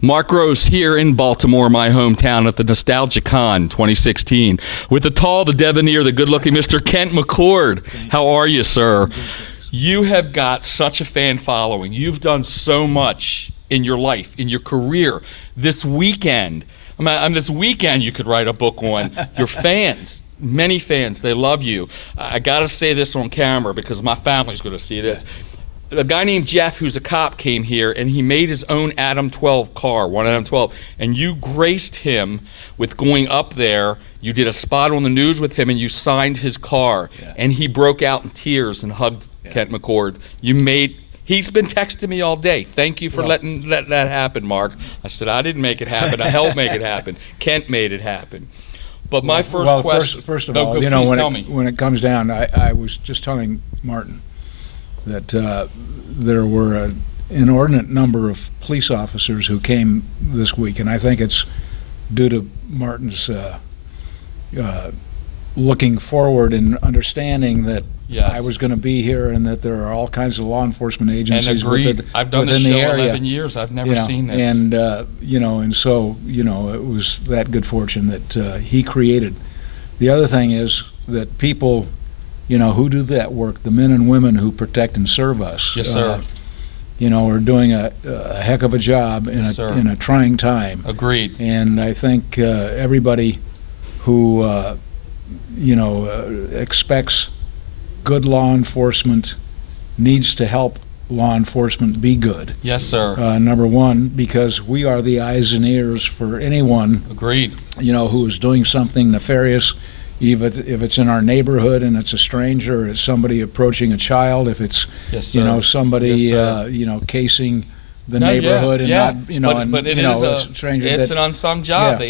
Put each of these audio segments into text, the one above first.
Mark Rose here in Baltimore, my hometown, at the Nostalgia Con 2016 with the tall, the debonair, the good-looking Mr. Kent McCord. How are you, sir? You have got such a fan following. You've done so much in your life, in your career. This weekend, this weekend you could write a book on your fans. Many fans, they love you. I got to say this on camera because my family's going to see this. A guy named Jeff, who's a cop, came here and he made his own Adam-12 car, one Adam-12, and you graced him with going up there. You did a spot on the news with him and you signed his car, and he broke out in tears and hugged Kent McCord. He's been texting me all day. Thank you for letting that happen, Mark. I said, I didn't make it happen. I helped make it happen. Kent made it happen. But my first question... First of all, when it comes down, I was just telling Martin that there were an inordinate number of police officers who came this week, and I think it's due to Martin's looking forward and understanding that I was going to be here and that there are all kinds of law enforcement agencies I've done this show 11 years. I've never seen this. And, and so, it was that good fortune that he created. The other thing is that people, who do that work, the men and women who protect and serve us, yes, sir. Are doing a heck of a job in a trying time. Agreed. And I think everybody who, expects good law enforcement needs to help law enforcement be good. Yes, sir. Number one, because we are the eyes and ears for anyone. Agreed. Who is doing something nefarious, even if it's in our neighborhood and it's a stranger, or it's somebody approaching a child, if it's somebody casing the neighborhood and not but it is a stranger. It's an unsung job.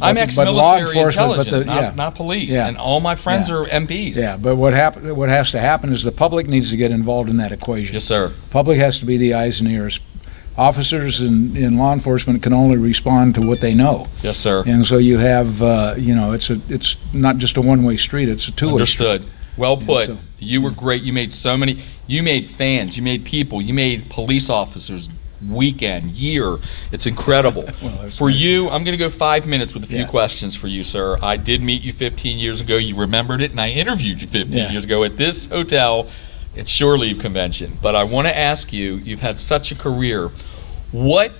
I'm ex-military intelligence, not police, and all my friends are MPs. Yeah, but what has to happen is the public needs to get involved in that equation. Yes, sir. Public has to be the eyes and ears. Officers in law enforcement can only respond to what they know. Yes, sir. And so you have, it's not just a one-way street; it's a two-way street. Understood. Well put. You were great. You made so many. You made fans. You made people. You made police officers. Weekend, year. It's incredible. For you, I'm going to go 5 minutes with a few questions for you, sir. I did meet you 15 years ago. You remembered it, and I interviewed you 15 years ago at this hotel at Shore Leave Convention. But I want to ask you, you've had such a career. What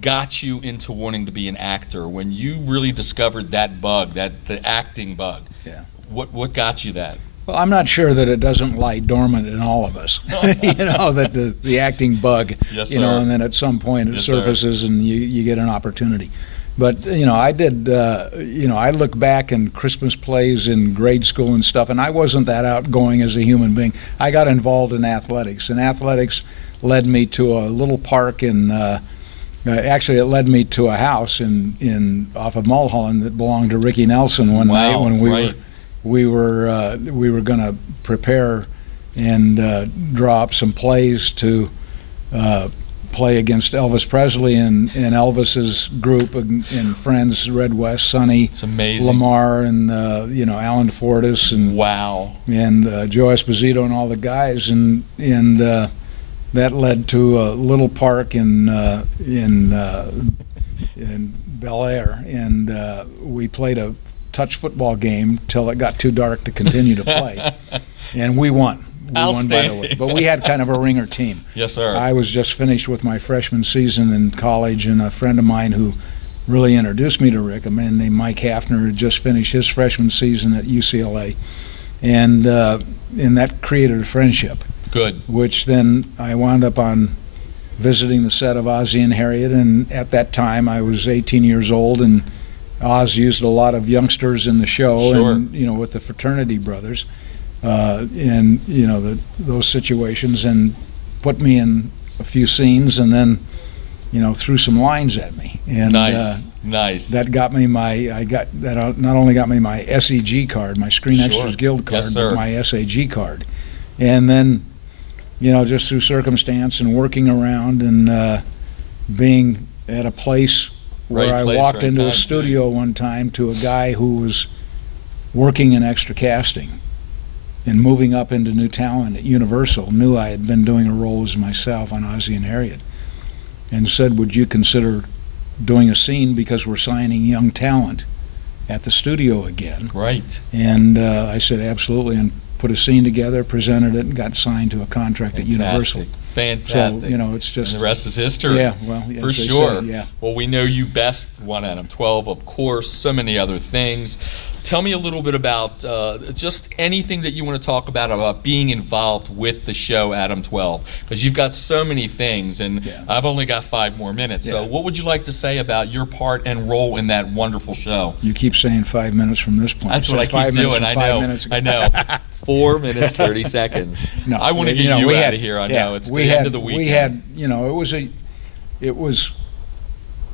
got you into wanting to be an actor when you really discovered that bug, the acting bug? Yeah. What got you that? Well, I'm not sure that it doesn't lie dormant in all of us. That the acting bug, and then at some point it surfaces and you get an opportunity. But, I did, I look back in Christmas plays in grade school and stuff, and I wasn't that outgoing as a human being. I got involved in athletics, and athletics led me to a little park in, actually it led me to a house in off of Mulholland that belonged to Ricky Nelson one night when we were going to prepare and draw up some plays to play against Elvis Presley and Elvis's group and friends, Red West, Sonny, Lamar, and Alan Fortas and Joe Esposito and all the guys, and that led to a little park in Bel Air, and we played a touch football game till it got too dark to continue to play, and we won. We won, by the way. But we had kind of a ringer team. Yes, sir. I was just finished with my freshman season in college, and a friend of mine who really introduced me to Rick, a man named Mike Hafner, had just finished his freshman season at UCLA, and that created a friendship. Good. Which then I wound up on visiting the set of Ozzie and Harriet, and at that time I was 18 years old, and Oz used a lot of youngsters in the show, and with the fraternity brothers, and those situations, and put me in a few scenes, and then threw some lines at me, and nice. That got me not only got me my SEG card, my Screen Extras Guild card, but my SAG card, and then just through circumstance and working around and being at a place where I walked into a studio one time to a guy who was working in extra casting and moving up into new talent at Universal, knew I had been doing a role as myself on Ozzie and Harriet. and said, would you consider doing a scene because we're signing young talent at the studio again. Right. And I said, absolutely, and put a scene together, presented it, and got signed to a contract at Universal. Fantastic. So, it's just... And the rest is history. Yeah, well, as for they sure. say, yeah. Well, we know you best, one Adam-12, of course, so many other things. Tell me a little bit about just anything that you want to talk about being involved with the show Adam-12, because you've got so many things, and I've only got 5 more minutes. So what would you like to say about your part and role in that wonderful show? You keep saying 5 minutes from this point. That's what I keep doing. I know. 4 minutes, 30 seconds. No, I want to get you out of here. I know. It's the end of the weekend. We had, it was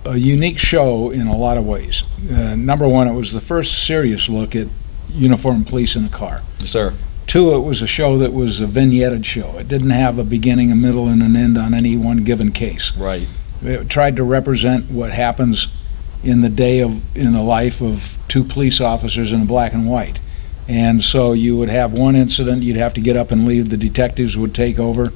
a unique show in a lot of ways. Number one, it was the first serious look at uniformed police in a car. Yes, sir. 2, it was a show that was a vignetted show. It didn't have a beginning, a middle, and an end on any one given case. Right. It tried to represent what happens in the life of 2 police officers in a black and white. And so you would have one incident, you'd have to get up and leave, the detectives would take over.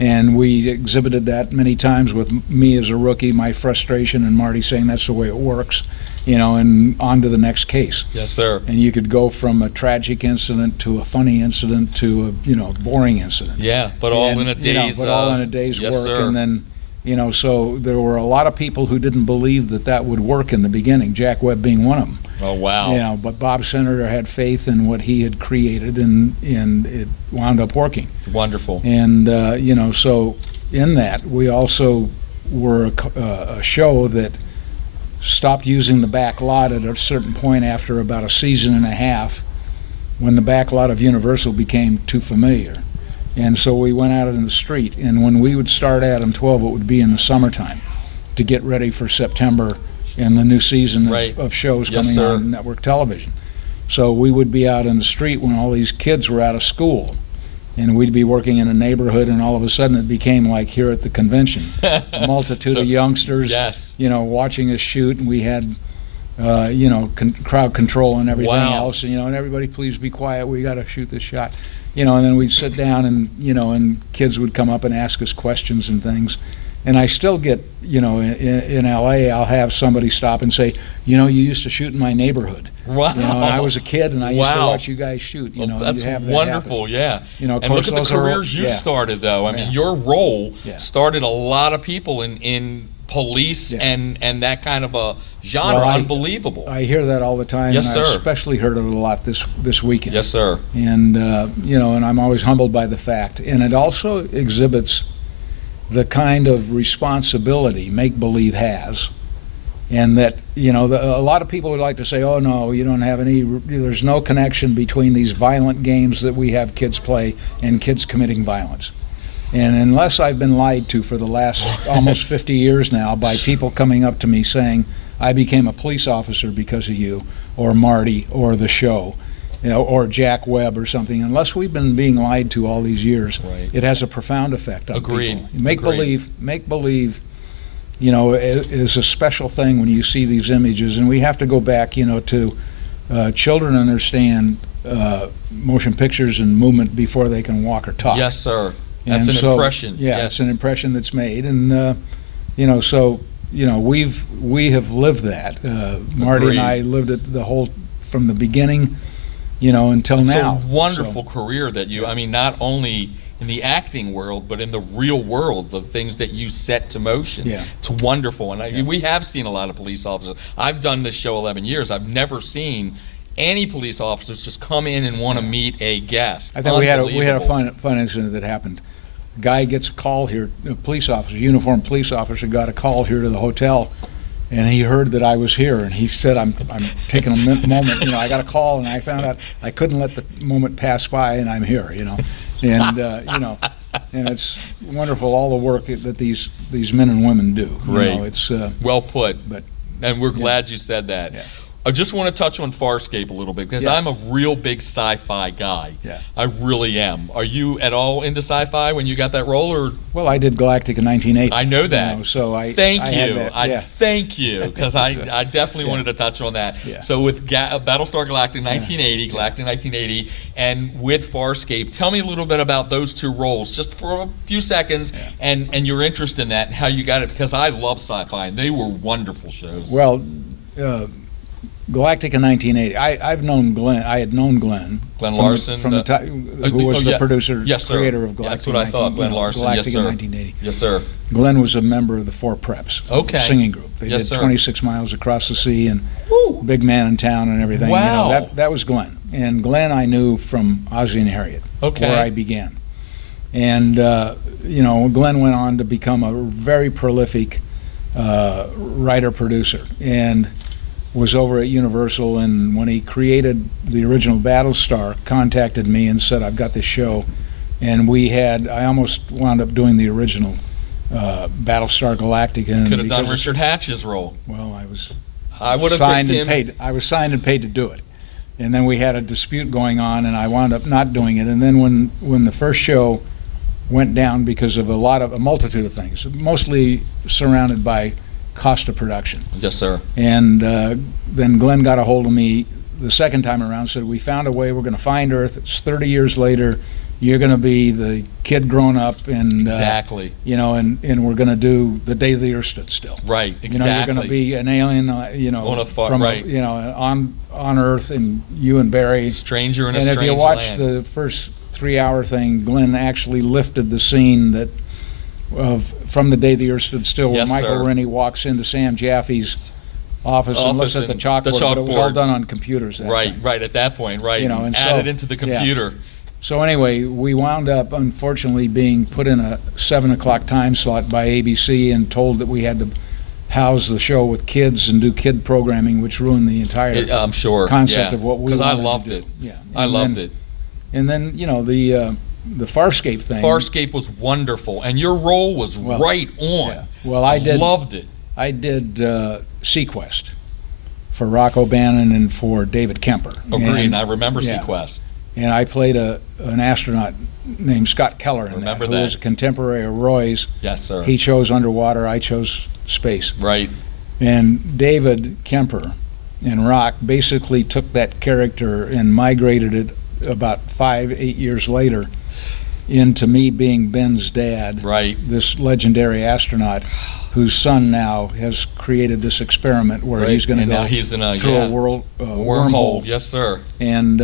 And we exhibited that many times with me as a rookie, my frustration, and Marty saying that's the way it works, and on to the next case. Yes, sir. And you could go from a tragic incident to a funny incident to a boring incident. Yeah, but all in a day's work. Sir. And then, so there were a lot of people who didn't believe that would work in the beginning, Jack Webb being one of them. Oh, wow. But Bob Senator had faith in what he had created, and it wound up working. Wonderful. And, so in that, we also were a show that stopped using the back lot at a certain point after about a season and a half, when the back lot of Universal became too familiar. And so we went out in the street, and when we would start Adam-12, it would be in the summertime to get ready for September and the new season of shows coming on network television. So we would be out in the street when all these kids were out of school, and we'd be working in a neighborhood, and all of a sudden it became like here at the convention, a multitude of youngsters, watching us shoot, and we had, crowd control and everything else, and everybody please be quiet, we got to shoot this shot, and then we'd sit down, and and kids would come up and ask us questions and things. And I still get, in L.A., I'll have somebody stop and say, you used to shoot in my neighborhood. Wow. And I was a kid, and I used to watch you guys shoot. That's wonderful, yeah. And look at the careers you started, though. I mean, your role started a lot of people in police and that kind of a genre. Unbelievable. I hear that all the time, yes, and sir. I especially heard it a lot this weekend. Yes, sir. And, and I'm always humbled by the fact. And it also exhibits the kind of responsibility make-believe has, and that a lot of people would like to say, oh no, you don't have there's no connection between these violent games that we have kids play and kids committing violence. And unless I've been lied to for the last almost 50 years now by people coming up to me saying, I became a police officer because of you, or Marty, or the show, or Jack Webb or something, unless we've been being lied to all these years, it has a profound effect on people. Make believe, is a special thing when you see these images, and we have to go back, to children understand motion pictures and movement before they can walk or talk. Yes, sir. That's an impression. Yeah, yes. It's an impression that's made, and we have lived that. Marty and I lived it from the beginning. Until now. It's a wonderful career that you, not only in the acting world, but in the real world, the things that you set to motion. Yeah. It's wonderful. And we have seen a lot of police officers. I've done this show 11 years. I've never seen any police officers just come in and want to meet a guest. I think we had a fun incident that happened. A guy gets a call here, a uniformed police officer got a call here to the hotel, and he heard that I was here, and he said, I'm taking a moment, I got a call, and I found out I couldn't let the moment pass by, and I'm here, and and it's wonderful, all the work that these men and women do. Great. It's well put, but and we're glad you said that. Yeah. I just want to touch on Farscape a little bit because I'm a real big sci-fi guy. Yeah. I really am. Are you at all into sci-fi when you got that role, or? Well, I did Galactica in 1980. I know that. You know, so I thank I you. had that. Yeah. Thank you, because I definitely wanted to touch on that. Yeah. So with Battlestar Galactica 1980, Galactica 1980, and with Farscape, tell me a little bit about those two roles, just for a few seconds, and your interest in that and how you got it, because I love sci-fi and they were wonderful shows. Well, Galactica 1980. I've known Glenn. I had known Glenn. Glenn Larson, from the who was the producer, creator of Galactica. That's what I thought. Glenn Larson, Galactica yes, sir. 1980. Yes, sir. Glenn was a member of the Four Preps singing group. They did 26 miles across the sea and Big Man in Town and everything. Wow. You know, that was Glenn. And Glenn I knew from Ozzie and Harriet, where I began. And you know, Glenn went on to become a very prolific writer-producer, and was over at Universal, and when he created the original Battlestar, contacted me and said, I've got this show. And I almost wound up doing the original Battlestar Galactica. Could have done Richard Hatch's role. Well, I would have signed and paid. I was signed and paid to do it. And then we had a dispute going on, and I wound up not doing it. And then when the first show went down because of a multitude of things, mostly surrounded by cost of production. Yes, sir. And then Glenn got a hold of me the second time around, said, we found a way, we're going to find Earth. It's 30 years later. You're going to be the kid grown up, and exactly. You know, and we're going to do The Day the Earth Stood Still. Right, exactly. You know, you're going to be an alien, you know, you know, on Earth, and you and Barry. Stranger in a strange land. And if you watch the first 3-hour thing, Glenn actually lifted the scene from The Day the Earth Stood Still, where Michael Rennie walks into Sam Jaffe's office and looks at the chalkboard. But it was all done on computers. Right at that point, right. You know, and added into the computer. Yeah. So anyway, we wound up, unfortunately, being put in a 7 o'clock time slot by ABC and told that we had to house the show with kids and do kid programming, which ruined the entire concept of what we wanted to do. Because I loved it. Yeah, I loved it. And then, you know, the Farscape thing. Farscape was wonderful, and your role was right on. Yeah. Well, I loved it. I did Sequest for Rock O'Bannon and for David Kemper. Agreed, and I remember Sequest. And I played an astronaut named Scott Keller in that, who was a contemporary of Roy's. Yes, sir. He chose underwater, I chose space. Right. And David Kemper and Rock basically took that character and migrated it about 5-8 years later into me being Ben's dad. Right. This legendary astronaut whose son now has created this experiment where he's going to go through a wormhole. Yes, sir. And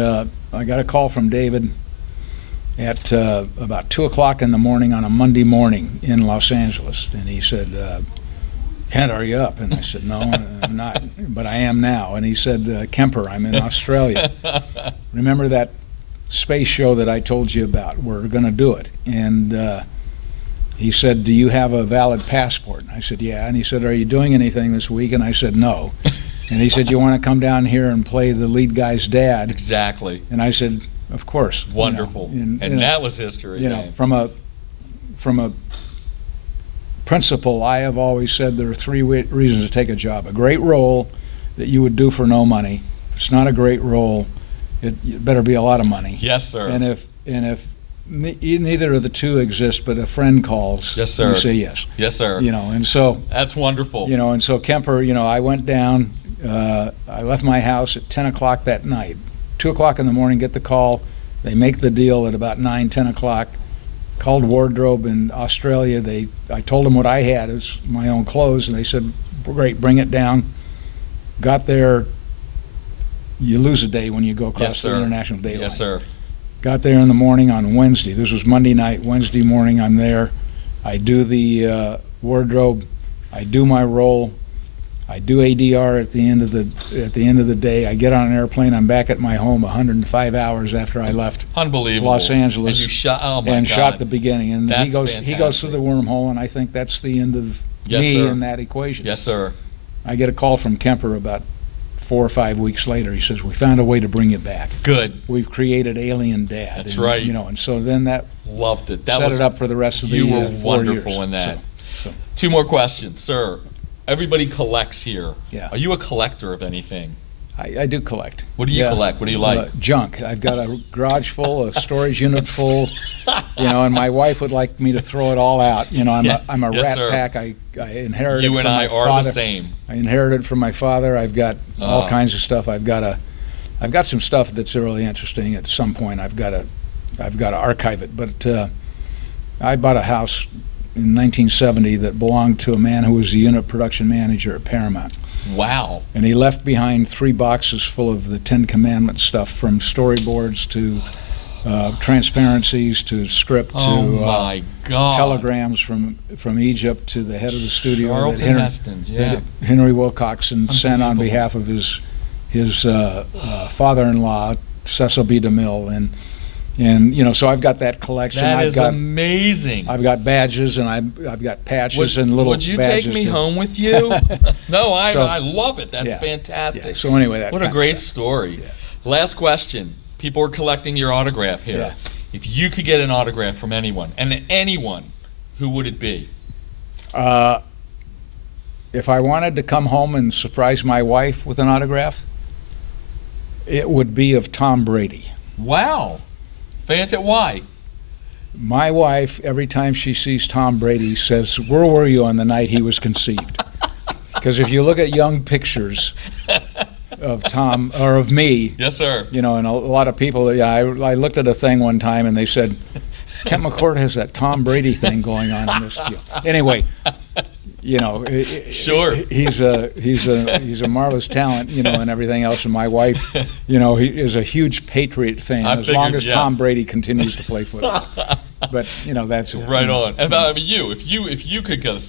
I got a call from David at about 2 o'clock in the morning on a Monday morning in Los Angeles. And he said, Kent, are you up? And I said, no, I'm not, but I am now. And he said, Kemper, I'm in Australia. Remember that space show that I told you about? We're going to do it. And he said, do you have a valid passport? And I said, yeah. And he said, are you doing anything this week? And I said, no. And he said, you want to come down here and play the lead guy's dad? Exactly. And I said, of course. Wonderful. You know, and that was history. You know, from a principle, I have always said there are 3 reasons to take a job. A great role that you would do for no money. If it's not a great role, it better be a lot of money. Yes, sir. And if neither of the two exist, but a friend calls, yes, sir, you say yes. Yes, sir. You know, and so that's wonderful. You know, and so Kemper, you know, I went down. I left my house at 10 o'clock that night. 2 o'clock in the morning, get the call. They make the deal at about 9-10 o'clock. Called wardrobe in Australia. I told them what I had as my own clothes, and they said, great, bring it down. Got there. You lose a day when you go across the international date line. Yes, sir. Got there in the morning on Wednesday. This was Monday night. Wednesday morning, I'm there. I do the wardrobe. I do my role. I do ADR at the end of the day. I get on an airplane. I'm back at my home 105 hours after I left. Unbelievable. Los Angeles. And you shot. Oh my and God. Shot the beginning. And That's he goes fantastic. through the wormhole, and I think that's the end of me in that equation. Yes, sir. I get a call from Kemper about 4 or 5 weeks later. He says, we found a way to bring you back. Good. We've created Alien Dad. That's right. You know, and so then that loved it. Set it up for the rest of the 4 years. You were wonderful in that. So. 2 more questions, sir. Everybody collects here. Yeah. Are you a collector of anything? I do collect. What do you collect? What do you like? Junk. I've got a garage full, a storage unit full, and my wife would like me to throw it all out. I'm a Yes, rat sir. pack. I inherited You it and from I my are father. the same. I inherited from my father. I've got all kinds of stuff. I've got some stuff that's really interesting. At some point, I've got to archive it. But I bought a house in 1970 that belonged to a man who was the unit production manager at Paramount. Wow. And he left behind 3 boxes full of the Ten Commandments stuff, from storyboards to transparencies to script to telegrams from Egypt to the head of the studio Charlton Heston, that Henry Wilcoxon sent on behalf of his father-in-law, Cecil B. DeMille, and so I've got that collection. That is amazing. I've got badges, and I've got patches and little badges. Would you take me home with you? No, I love it. That's fantastic. Yeah. So anyway, what a great story. Yeah. Last question. People are collecting your autograph here. Yeah. If you could get an autograph from anyone, who would it be? If I wanted to come home and surprise my wife with an autograph, it would be of Tom Brady. Wow. Why? My wife, every time she sees Tom Brady, says, "Where were you on the night he was conceived?" Because if you look at young pictures of Tom, or of me, yes, sir. And a lot of people, I looked at a thing one time and they said, Kent McCord has that Tom Brady thing going on in this deal. Anyway, sure. He's a marvelous talent, and everything else. And my wife, he is a huge Patriot fan as long as Tom Brady continues to play football. But that's it. Right on. And about you, if you could get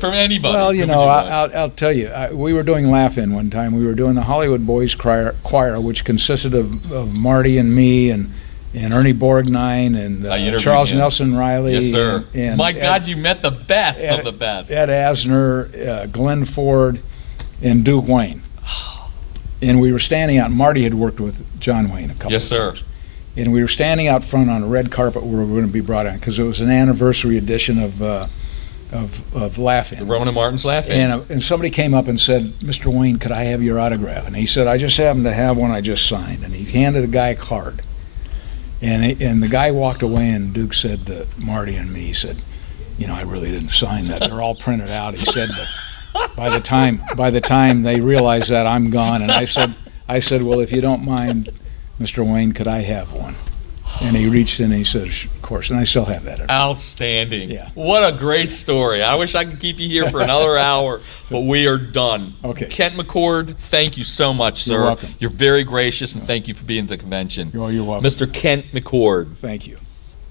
from anybody. Well, I'll tell you, we were doing Laugh-In one time. We were doing the Hollywood Boys Choir, which consisted of Marty and me and Ernie Borgnine and Charles Nelson Riley. Yes, sir. And my God, you met the best of the best. Ed Asner, Glenn Ford, and Duke Wayne. And we were standing out. Marty had worked with John Wayne a couple of times. Yes, sir. And we were standing out front on a red carpet where we were going to be brought in, because it was an anniversary edition of Laugh-In. The Rowan and Martin's Laugh-In. And somebody came up and said, "Mr. Wayne, could I have your autograph?" And he said, "I just happen to have one I just signed." And he handed a guy a card. And the guy walked away, and Duke said to Marty and me, he said, "I really didn't sign that. They're all printed out." He said, "But by the time they realize that, I'm gone." And I said, "Well, if you don't mind, Mr. Wayne, could I have one?" And he reached in and he said, "Of course." And I still have that. Outstanding. Yeah. What a great story. I wish I could keep you here for another hour, but we are done. Okay. Kent McCord, thank you so much, sir. You're welcome. You're very gracious, and thank you for being at the convention. You're welcome. Mr. Kent McCord. Thank you.